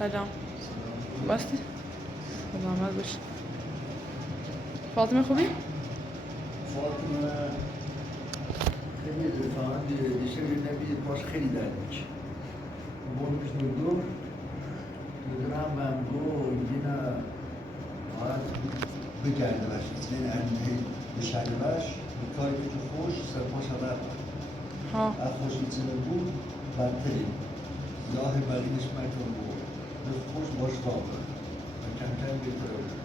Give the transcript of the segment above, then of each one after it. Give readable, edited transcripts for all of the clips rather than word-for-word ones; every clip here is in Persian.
سلام. باستی؟ سلامت باش. فاطمه خوبی؟ فاطمه خیلی رفاقا دیشه نبید باش خیلی درد میشه. بردمش دکترم بهم گفت یه باید بگرده باش این انهی بشنه باش کاری که خوش سرپاش هدر از خوش میتونه بود بدتری یاه بقیهش مکن بود خوش باش رابط و کم کم بهتره بود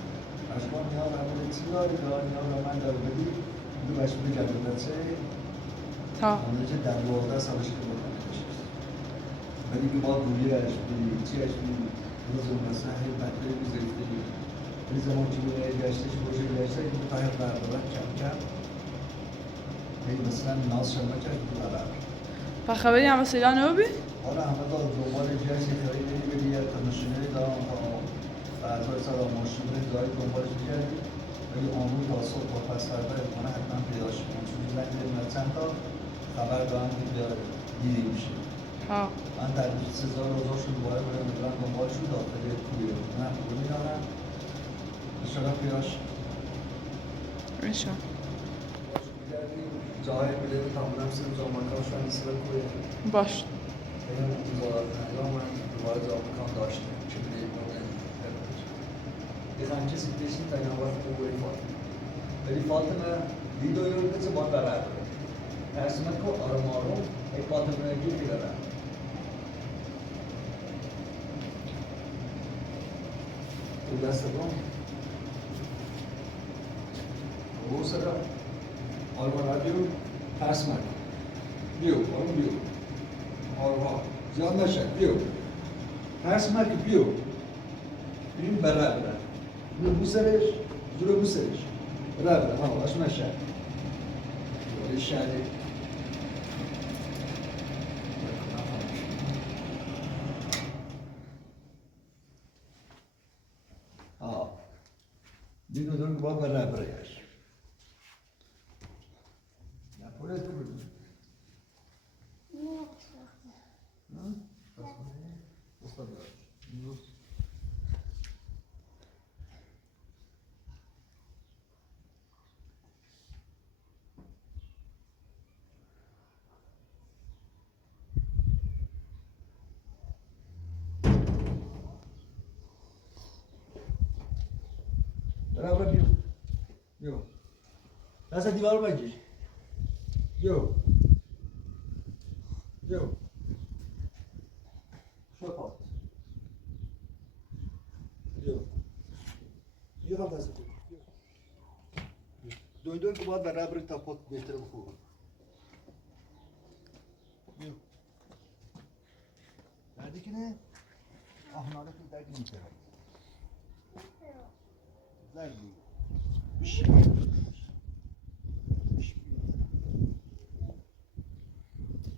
اشکان نیاز همون چی داری که نیاز رو من داره بدی دو باش بگرده بچه همونه که در واقع سالش که بکنه ولی که با رویش چیش روزم مثلا هی بدتری بزرگتری این زمان که روی گشتش باشه گشته که متاهر بردارن کم کم هی مثلا ناز شما کرد که بردار و خبری هم واسه ایران نبودی؟ آره همه دا دنبال جنسی خیلی بری یا تنشونه دارم تا فرزای سر آماشونه داری دنبالش میگردی ولی آمون تا صبح با پس فردا امکانه حتما پیداش کنم چون نکنه چند تا خبر دارم که دیده میشه من در 3000 روزاشون دوباره باید میدونم دنبالشون داخل کوی رو نه خوبه میدانم انشاءالله پیداش انشاءالله جای بده تمام سر زامکاش و مثل کوی باش این دوباره من دوباره زامکان داشتم چه بیایی کنه یه خمچه سیتیشی تا این وقت خوبه فاطمه ولی فاطمه ویدیوی رو بده باید برد ترسیمت که آرام آرام ای فاطمه گیر بیداره تو دست برام او صدا آرمان را بیو ترس مکن بیو آرمان بیو آرمان زیاد نشد بیو ترس مکن بیو بریم بره برو بوسرش برو بوسرش بره ها باش نشد ولی شده دیدون که با بره برایش نپوید کنید برابر بیو دست دیوار بگیر بیو شو بیو دست دویدون که باید برابر تا پاک بهتر بخور بیو دردی که نه آهناله که درد نمیتره دردی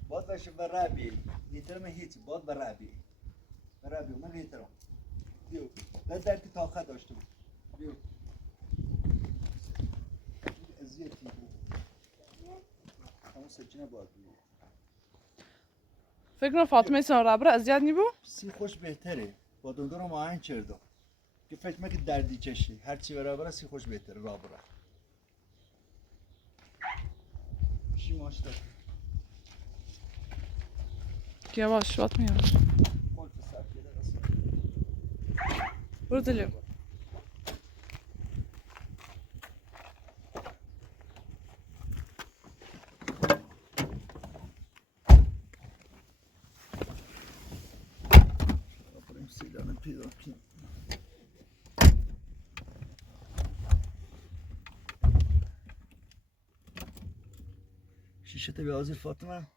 باید باشه برابی نیترم هیچ باید برابی من نیترم بیو درد که طاقت داشته بود بیو ازیتی بود همون سجنه باید بیو فکر کنم فاطمه ایسان رابره اذیت نیبو؟ سی خوش بهتره با دندون رو معاین کردم که فکر میکنم که دردی چشی هرچی برابره سی خوش بهتره رابره چی ماشته که yavaş فاطمه yavaş برو دلو شیشه تا بیازی فاطمه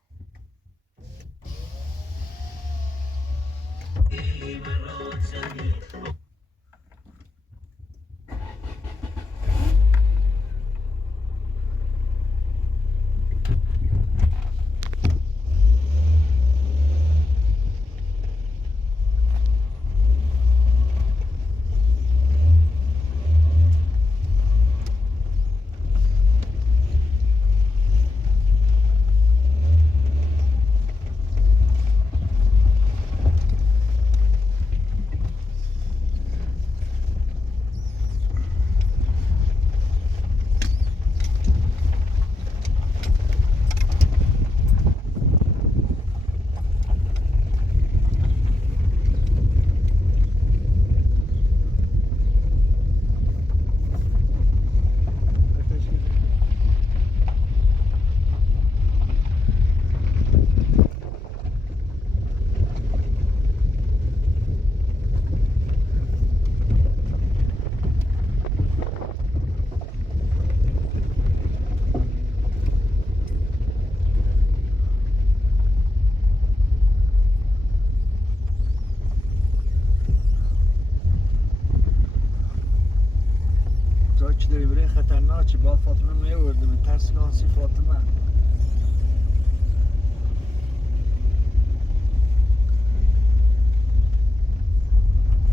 داری برای خطرناکی باید فاطمه میورده من ترس ناسی فاطمه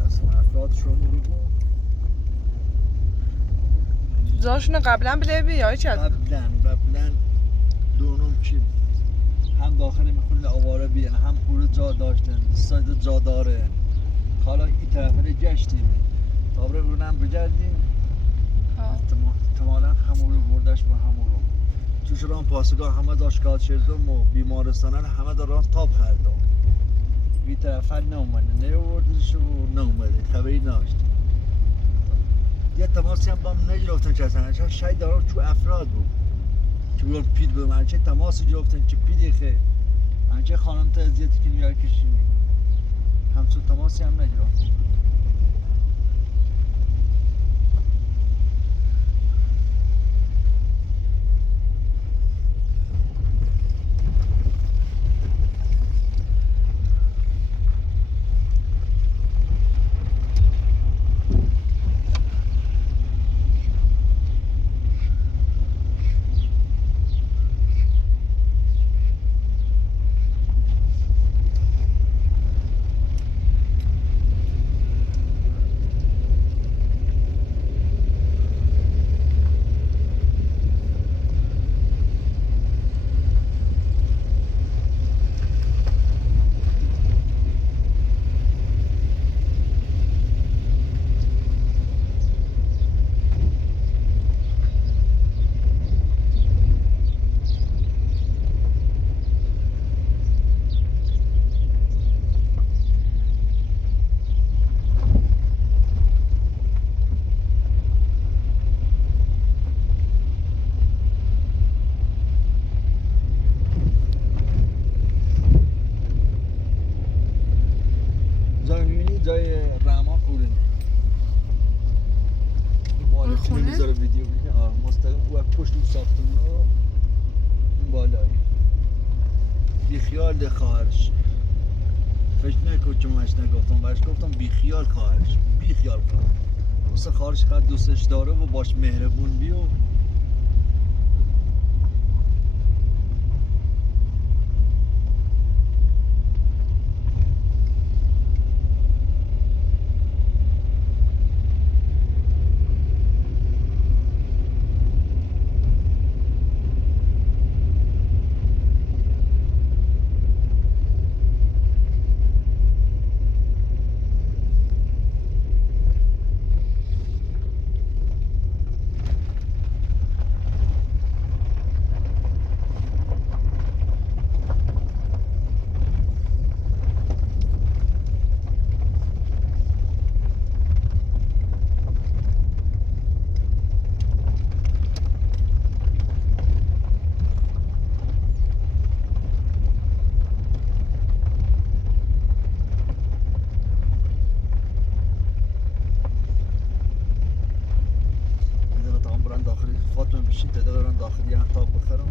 اصلا افراد شما رو بود زاشونو قبلا بلیبی یا چه؟ قبلا دونم که هم داخل میخونه آواره بیان هم پول جا داشتن ساید جا داره حالا این طرف رو گشتیم تا برای اونم بگردیم احتمالا همون رو بردش و همون رو توش ران پاسگاه همه داشکال شدم و بیمارستانان همه دارن تاب خردم بی طرف ها نومده نیوردش و نومده خبری داشت یه تماسی هم با هم نگرفتن که اصلا چون شاید دارم تو افراد بود که بیان پید به من چه تماسی گرفتن که پیدی خیر انچه خانم تا ازیتی که نیار کشیمی همچون تماسی هم نگرفتن جای رحمان اورنه این بالا خونه؟ میذاره ویدیو ببینه مستقیم او پشت اون ساختمون رو این بالایی بیخیال خواهرش فکر نکن که منش نگفتم برش گفتم بیخیال خواهرش بیخیال خواهرش واسه خواهرش قد دوستش داره و باش مهربون بی و فاطمه بشین تا برم داخل یه تاب بخرم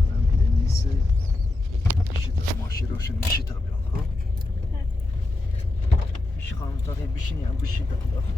من نیست بشین تا ماشین روشن میشه تا بیام خب بشین خانم تا بشین هم بشین تا داخل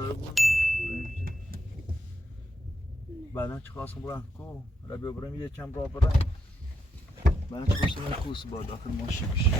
جاره بود بعدا چه خواستم برم کو را ببرم یکم را برم بعد چه خواستم برم کوس با داخل ماشین میشه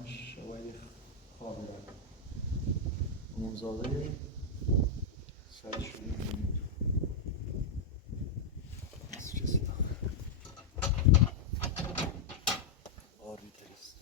مقامش شوی خوابیدن امامزاده سرشون می‌کنید از چه صدا آرمیتریست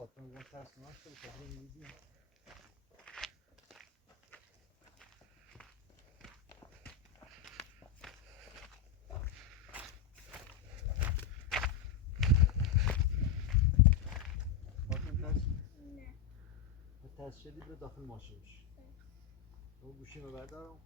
فاطمه بگم ترس ناشته بخاطر انگلیزی فاطمه ترس؟ نه ترس شدی برو داخل ماشین میشه اون گوشی رو بردارم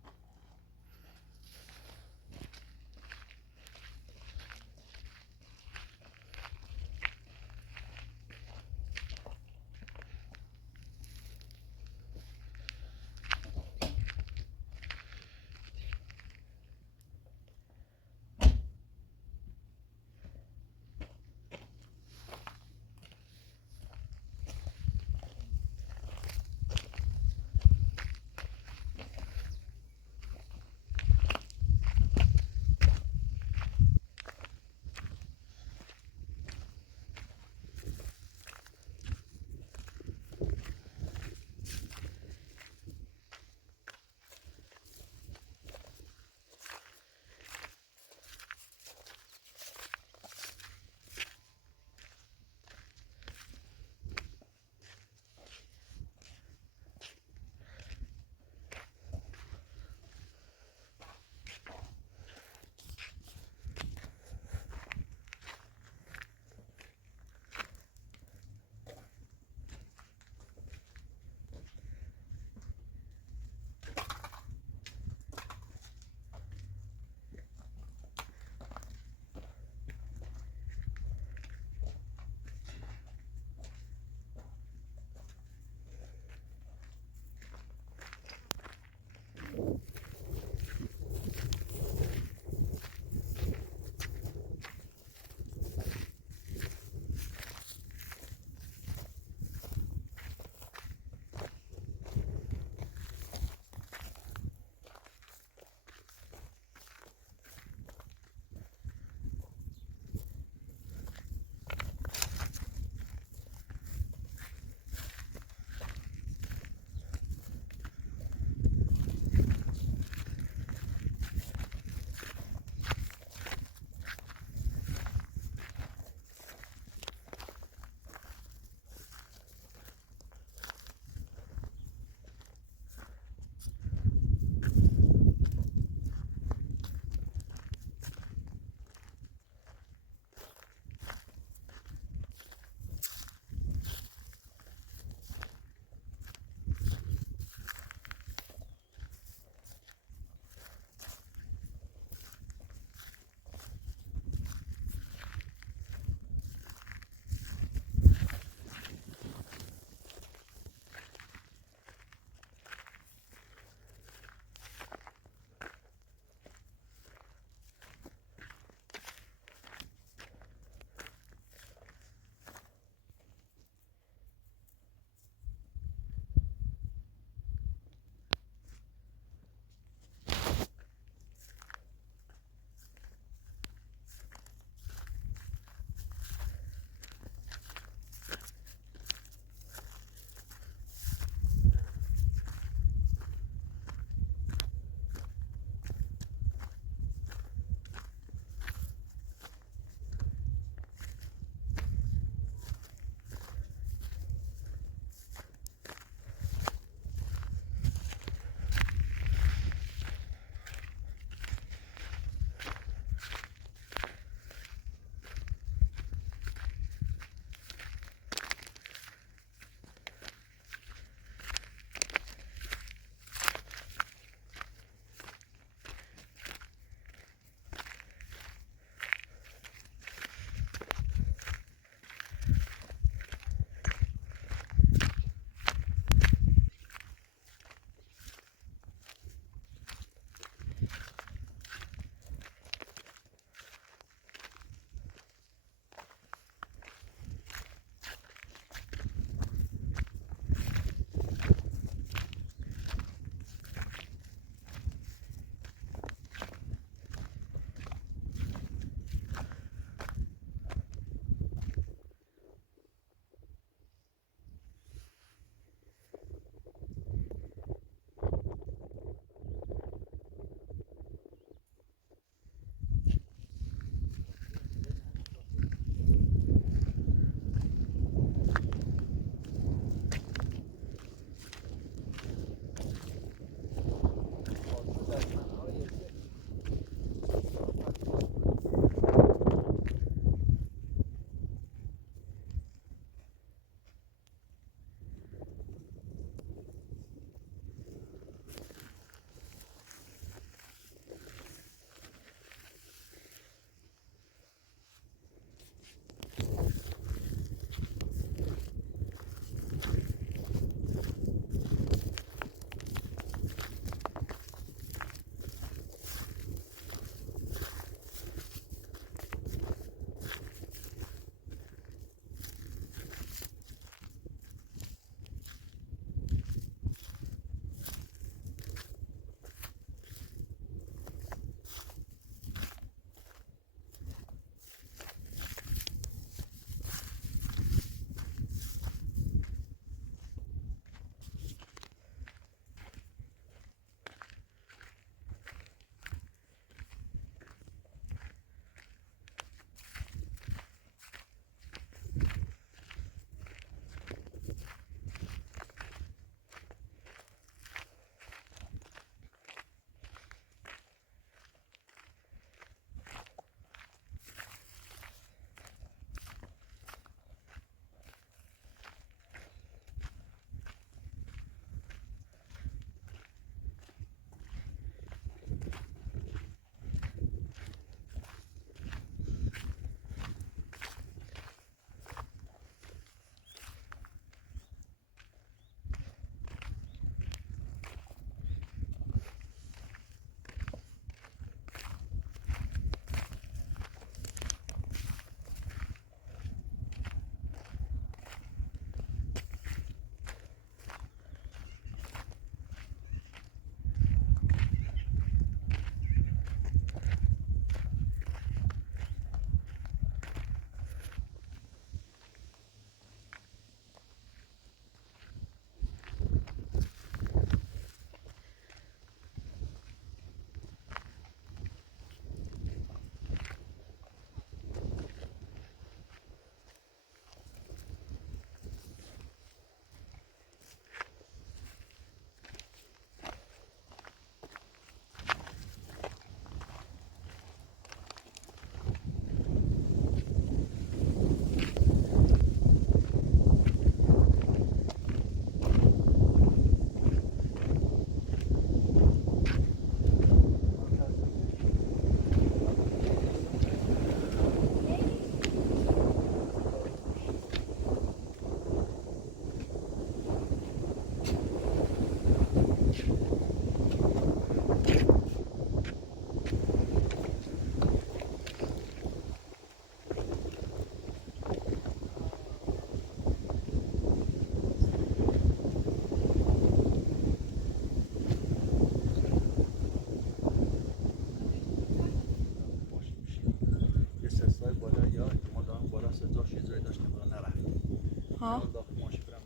ها داخل ماشین برم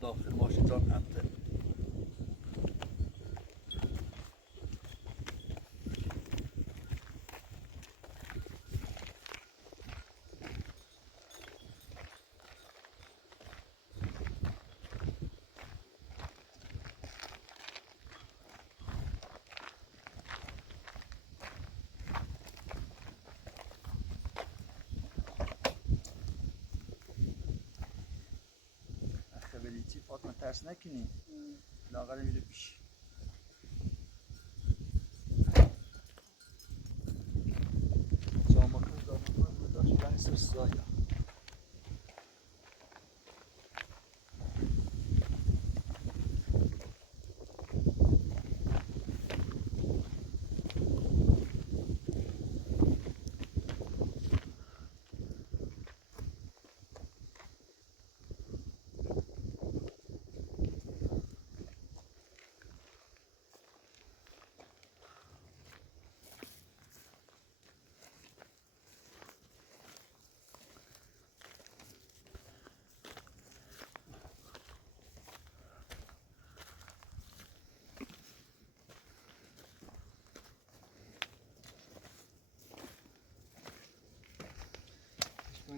داخل ماشین جان امته خبریتی فاطمه ترس نکنی لاغر میره پیش زامکن داشت بحث سایا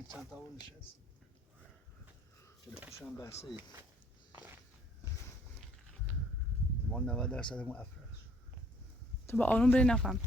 این چند تا اون نشست چرا پوشم بحثه ای ما 90% همون افراد تو با آروم بری نفهم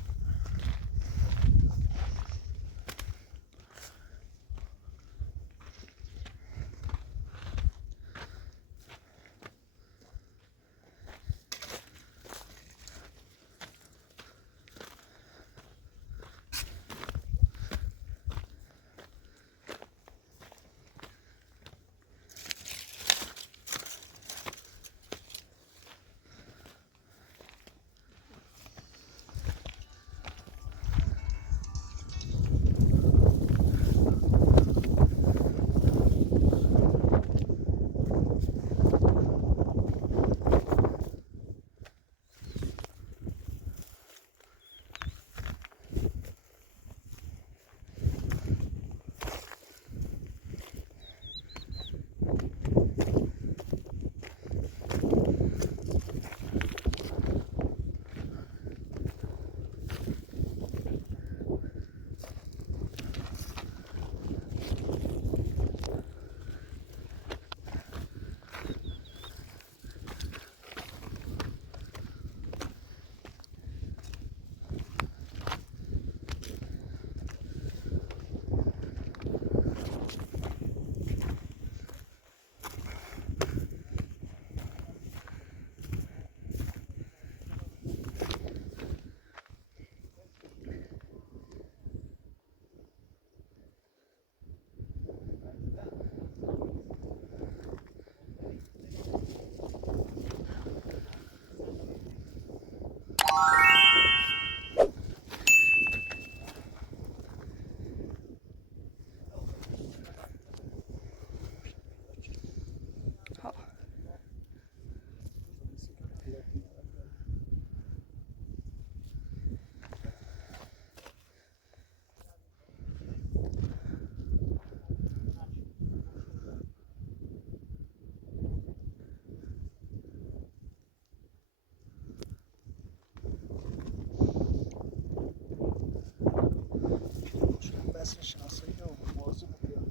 بس شناسایی رو موضوع بگیرم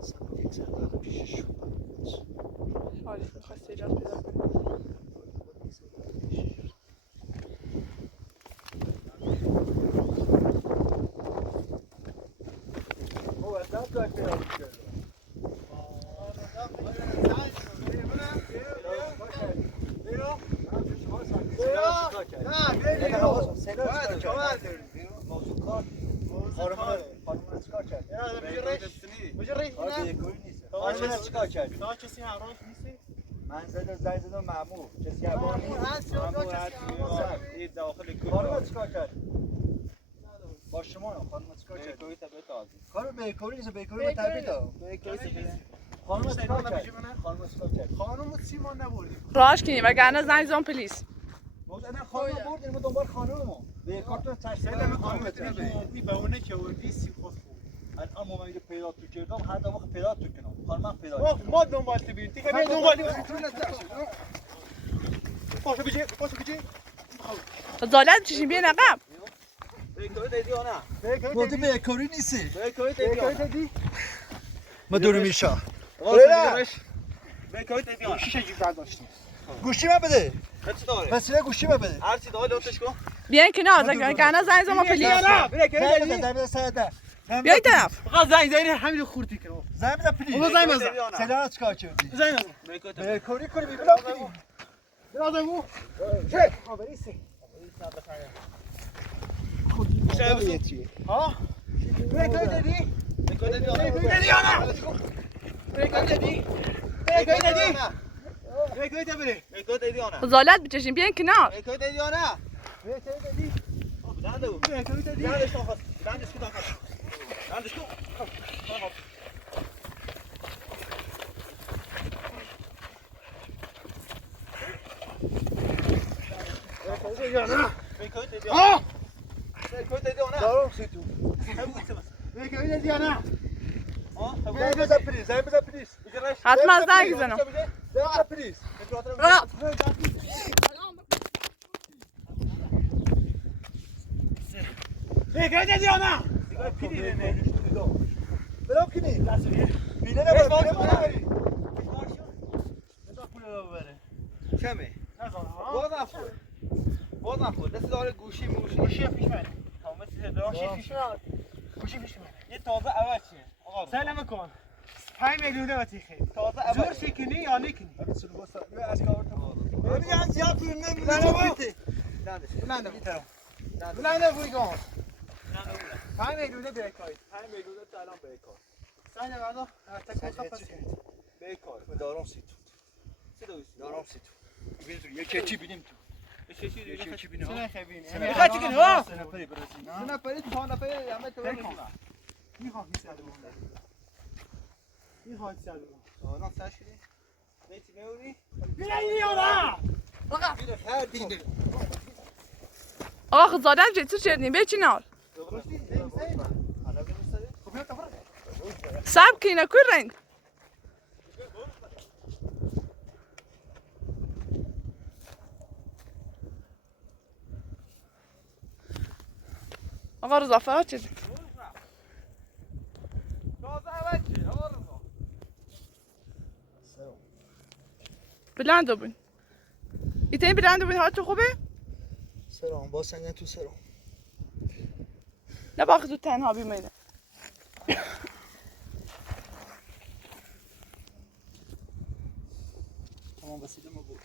سمت یک زندان پیشش حالی میخواستی ایجاد پیدا کنی من زنگ زدم مأمور کسی مأمور هست یا کسی داخل کار چیکار کرد با شما خانم چیکار کرد کار بیکاری نیست بیکاری به تبریک خانم سیمان چیکار نمیشه کرد؟ من خانم چیکار کرد؟ خانم سیمان نبردیم راهش کنی وگرنه زنگ زن پلیس. نه خانم بردیم ما دنبال خانممون به کارتون تشریف سلام خانم خانم بتونیم بی به اونه که وردی سی خوش بود الان موقعی که پیدا تو کردم هر دفعه پیدا تو کنم خانم پیدا ما دنبال تو بیم دیگه نه دنبالی باشه بجی خجالت بکشین بیاین عقب. بیکاری دیدی یا نه؟ گفتی بیکاری نیستی بیکاری دیدی ما دور میشه بیکاری دیدی آن شیشه جیب برداشتیم گوشی ما بده هرچی داره وسیله گوشی ما بده هرچی داره لوتش کن بیاین کنار وگرنه زنگ زن پلیس. بیکاری دیدی زنگ بده ساده بیاین طرف. فقط زنگ زنگ همین خورتی کنم زنگ بده پلیس اون زنگ بزن سلام چیکار کردی زنگ بزن بیکاری کنی ببینم برادر بو خبریسه ها بیکاری دیدی بیکاری دیدی دیدی یا نه بیکاری دیدی بیکاری دیدی بیکاری دیدی بیکاری دیدی یا نه خجالت بکشین بیاین کنار. بیکاری دیدی یا نه بیکاری دیدی بلنده بود بیکاری دیدی بلندش کن خواست بلندش کن خواست بلندش کن بیکاری دیدی یا نه بیکاری دیدی یا نه دارم سی تو بیکاری دیدی یا نه زنگ بده پلیس زنگ بده پلیس حتما زنگ زنم. زنگ بده پلیس را. بیکاری دیدی یا نه برام کنی بیله نبر بیله نبری کمه باز نخور دست داره گوشی گوشی پیش منه گوشی پیش منه یه تازه اول چیه آقا سلام کن 5 میلیون و تیخه تازه اول زور شکنی یا نکنی ببین از زیاد پول بلنده بوی گام 5 میلیون بیکاری 5 میلیون تا الان بیکار سنگ بردا تک خفاس بیکار دارم سی تو دارم سی تو یکی چی بینیم تو یکی بینیم سنگ خبینه میخوای چی کنی ها نفری تا نفری همه تو میخوام میخواد سالو آنا ساشی بیتی میوری بیایی یا نه آقا خجالت بکشین تو چردین بیاین کنار. صبر کن نکن رنگ. آقا رضا فرات چه؟ بلند بین. ایتین بلند بین حالت خوبه؟ سلام با سنگ تو سلام نه باقی تو تنها بیمینه. تمام بسیده ما بود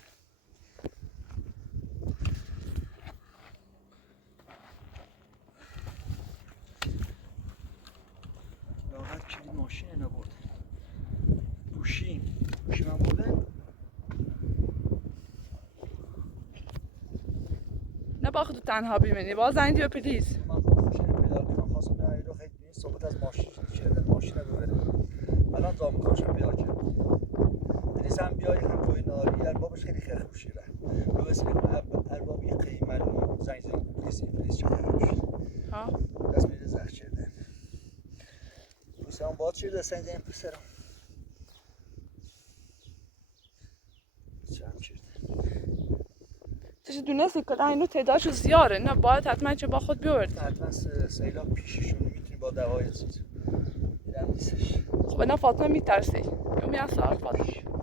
راحت کلید ماشین نبرده گوشی من برده نه باقی تو تنها بیمینی باز زنگ دیو پلیس. من خواستم پیدا کنم خواستم برم رو خیلی این صحبت از ماشین شده ماشین رو ببره الان زامکاشم پیدا کرد پلیس هم بیایی هم توی ناری اربابش خیلی خیلی خوشیره رو بسید اربابی قیمت زنگ زنگ پلیس چه خیلی ها دست میره زخ کرده پوسه هم باد شده سنگ زنگ پوسه رو چه هم کرده چه دونستی که اینو تعدادشو زیاره نه باید حتما چه با خود بیارد. حتما سیلاب پیششون میتونی با دوای چیز میرم نیستش خب نه فاطمه میترسی. یومی از سوال فاطمه.